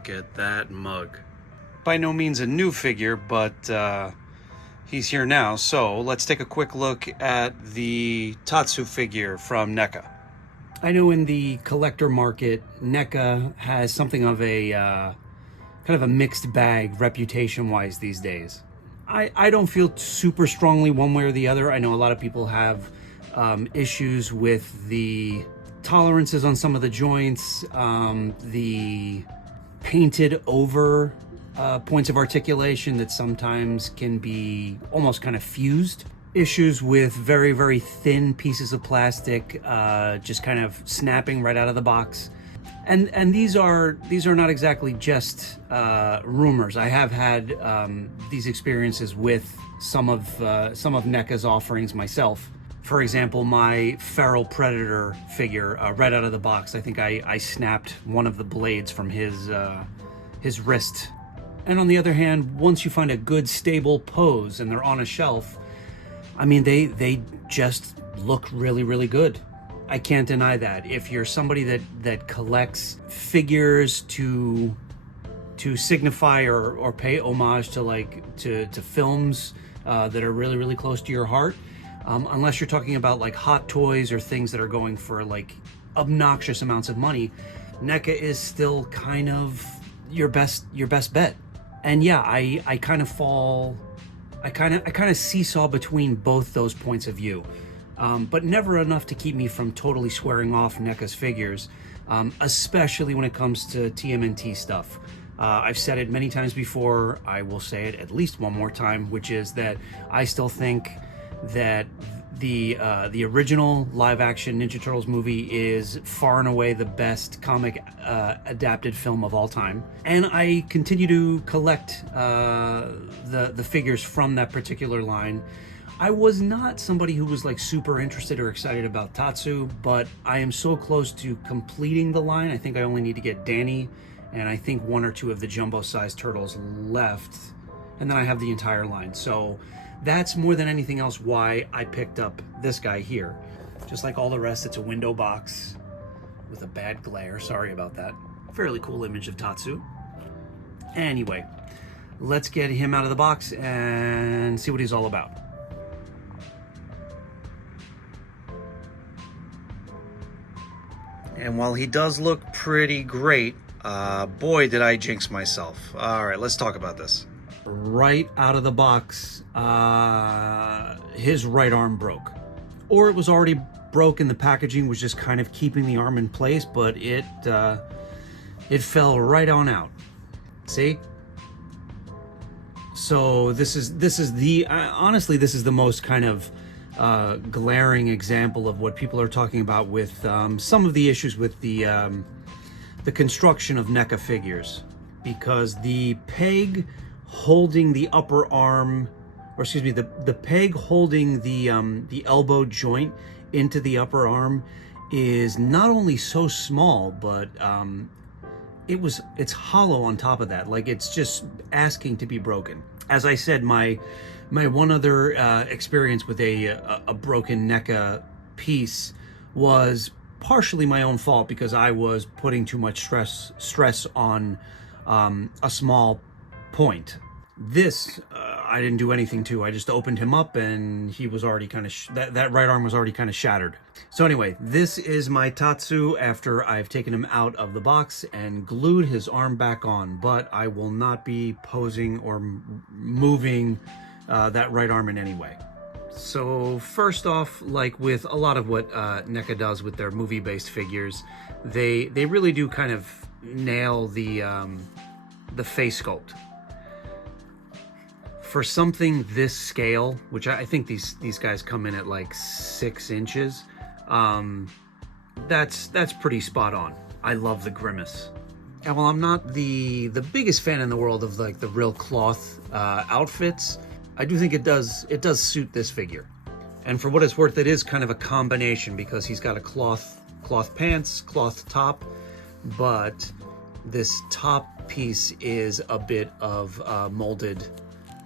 Look at that mug. By no means a new figure, but he's here now. So let's take a quick look at the Tatsu figure from NECA. I know in the collector market, NECA has something of a kind of a mixed bag reputation-wise these days. I don't feel super strongly one way or the other. I know a lot of people have issues with the tolerances on some of the joints, the painted over points of articulation that sometimes can be almost kind of fused. Issues with very, very thin pieces of plastic just kind of snapping right out of the box. And these are not exactly just rumors. I have had these experiences with some of NECA's offerings myself. For example, my Feral Predator figure, right out of the box, I think I snapped one of the blades from his wrist. And on the other hand, once you find a good stable pose and they're on a shelf, I mean, they just look really, really good. I can't deny that. If you're somebody that collects figures to signify or pay homage to films that are really, really close to your heart, unless you're talking about like Hot Toys or things that are going for like obnoxious amounts of money, NECA is still kind of your best bet. And yeah, I kind of seesaw between both those points of view. But never enough to keep me from totally swearing off NECA's figures, especially when it comes to TMNT stuff. I've said it many times before. I will say it at least one more time, which is that I still think that the original live-action Ninja Turtles movie is far and away the best comic adapted film of all time, and I continue to collect the figures from that particular line. I was not somebody who was like super interested or excited about Tatsu, but I am so close to completing the line. I think I only need to get Danny, and I think one or two of the jumbo-sized turtles left, and then I have the entire line. So that's more than anything else why I picked up this guy here. Just like all the rest, it's a window box with a bad glare. Sorry about that. Fairly cool image of Tatsu. Anyway, let's get him out of the box and see what he's all about. And while he does look pretty great, boy, did I jinx myself. All right, let's talk about this. Right out of the box, his right arm broke. Or it was already broke and the packaging was just kind of keeping the arm in place, but it fell right on out. See? So this is the, honestly, this is the most kind of glaring example of what people are talking about with some of the issues with the construction of NECA figures, because the peg holding the upper arm, or excuse me, the peg holding the elbow joint into the upper arm is not only so small, but it's hollow on top of that. Like, it's just asking to be broken. As I said, my one other experience with a broken NECA piece was partially my own fault, because I was putting too much stress on a small point. This I didn't do anything to. I just opened him up and he was already kind of that right arm was already kind of shattered. So anyway, this is my Tatsu after I've taken him out of the box and glued his arm back on, but I will not be posing or moving that right arm in any way. So first off, like with a lot of what NECA does with their movie-based figures, they really do kind of nail the face sculpt. For something this scale, which I think these guys come in at like 6 inches, that's pretty spot on. I love the grimace. And while I'm not the biggest fan in the world of like the real cloth outfits, I do think it does suit this figure. And for what it's worth, it is kind of a combination, because he's got a cloth pants, cloth top, but this top piece is a bit of molded,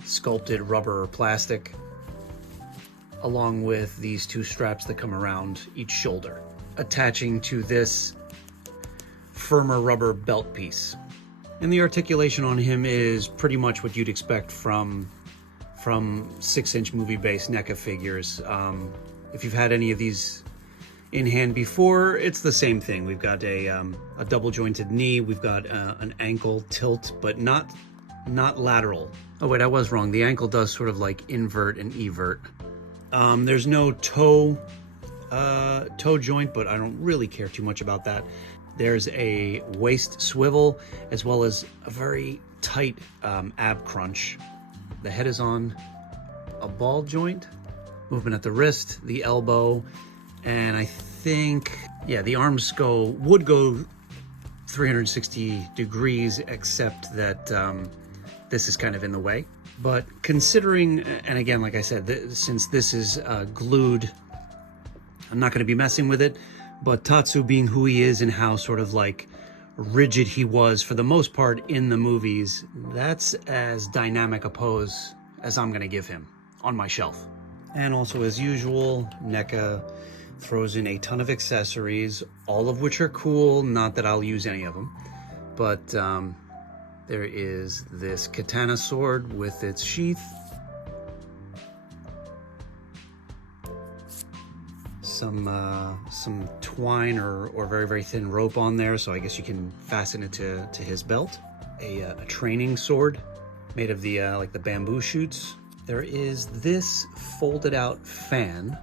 sculpted rubber or plastic, along with these 2 straps that come around each shoulder, attaching to this firmer rubber belt piece. And the articulation on him is pretty much what you'd expect from 6-inch movie-based NECA figures. If you've had any of these in hand before, it's the same thing. We've got a double jointed knee, we've got an ankle tilt, but not lateral. Oh wait, I was wrong. The ankle does sort of like invert and evert. There's no toe joint, but I don't really care too much about that. There's a waist swivel as well as a very tight ab crunch. The head is on a ball joint, movement at the wrist, the elbow, and I think, yeah, the arms would go 360 degrees, except that this is kind of in the way. But considering, and again, like I said, since this is glued, I'm not going to be messing with it, but Tatsu being who he is and how sort of like rigid he was for the most part in the movies, that's as dynamic a pose as I'm going to give him on my shelf. And also, as usual, NECA throws in a ton of accessories, all of which are cool. Not that I'll use any of them, but there is this katana sword with its sheath, some twine or very, very thin rope on there, so I guess you can fasten it to his belt. A training sword made of the like the bamboo shoots. There is this folded out fan,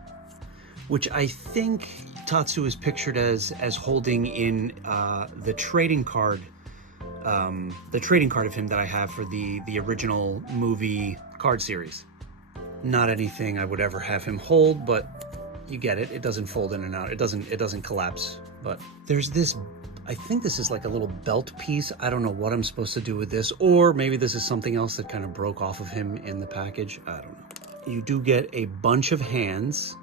which I think Tatsu is pictured as holding in the trading card of him that I have for the original movie card series. Not anything I would ever have him hold, but you get it. It doesn't fold in and out. It doesn't collapse. But there's this, I think this is like a little belt piece. I don't know what I'm supposed to do with this, or maybe this is something else that kind of broke off of him in the package. I don't know. You do get a bunch of hands.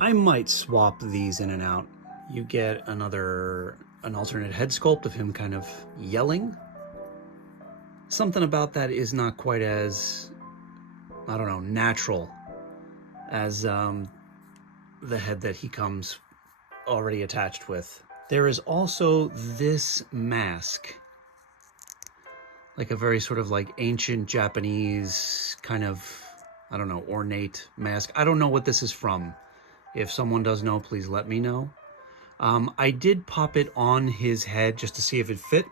I might swap these in and out. You get an alternate head sculpt of him kind of yelling. Something about that is not quite as, I don't know, natural as the head that he comes already attached with. There is also this mask, like a very sort of like ancient Japanese kind of, I don't know, ornate mask. I don't know what this is from. If someone does know, please let me know. I did pop it on his head just to see if it fit.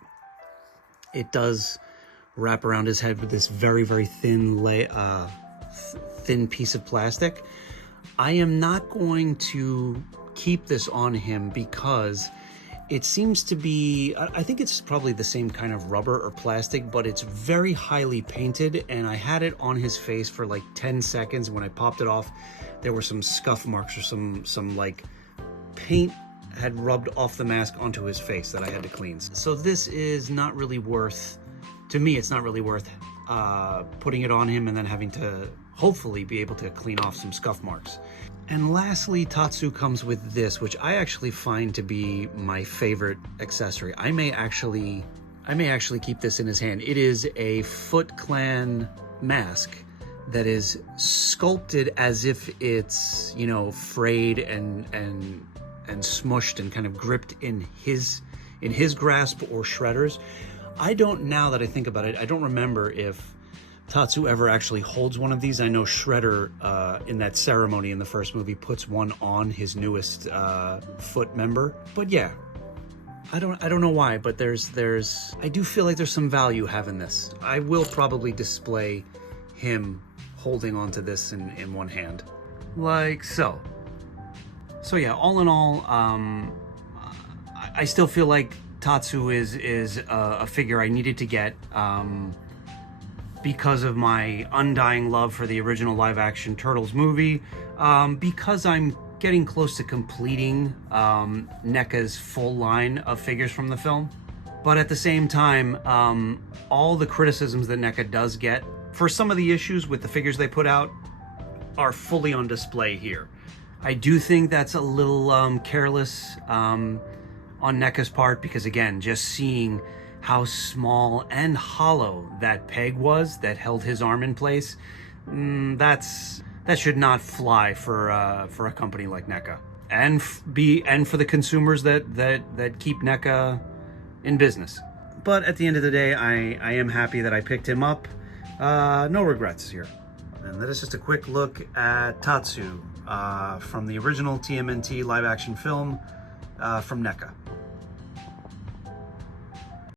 It does wrap around his head with this very, very thin piece of plastic. I am not going to keep this on him because it seems to be, I think it's probably the same kind of rubber or plastic, but it's very highly painted, and I had it on his face for like 10 seconds. When I popped it off, there were some scuff marks or some like paint had rubbed off the mask onto his face that I had to clean. So this is not really worth, to me, it's not really worth putting it on him and then having to hopefully be able to clean off some scuff marks. And lastly, Tatsu comes with this, which I actually find to be my favorite accessory. I may actually keep this in his hand. It is a Foot Clan mask that is sculpted as if it's, you know, frayed and smushed and kind of gripped in his grasp or shredders. I don't, now that I think about it, I don't remember if Tatsu ever actually holds one of these. I know Shredder in that ceremony in the first movie puts one on his newest foot member. But yeah, I don't know why, but I do feel like there's some value having this. I will probably display him holding onto this in one hand, like so. So yeah, all in all, I still feel like Tatsu is a figure I needed to get. Because of my undying love for the original live-action Turtles movie, because I'm getting close to completing NECA's full line of figures from the film. But at the same time, all the criticisms that NECA does get for some of the issues with the figures they put out are fully on display here. I do think that's a little careless on NECA's part, because again, just seeing how small and hollow that peg was that held his arm in place, that should not fly for a company like NECA, and for the consumers that keep NECA in business. But at the end of the day, I am happy that I picked him up. No regrets here. And that is just a quick look at Tatsu from the original TMNT live action film from NECA.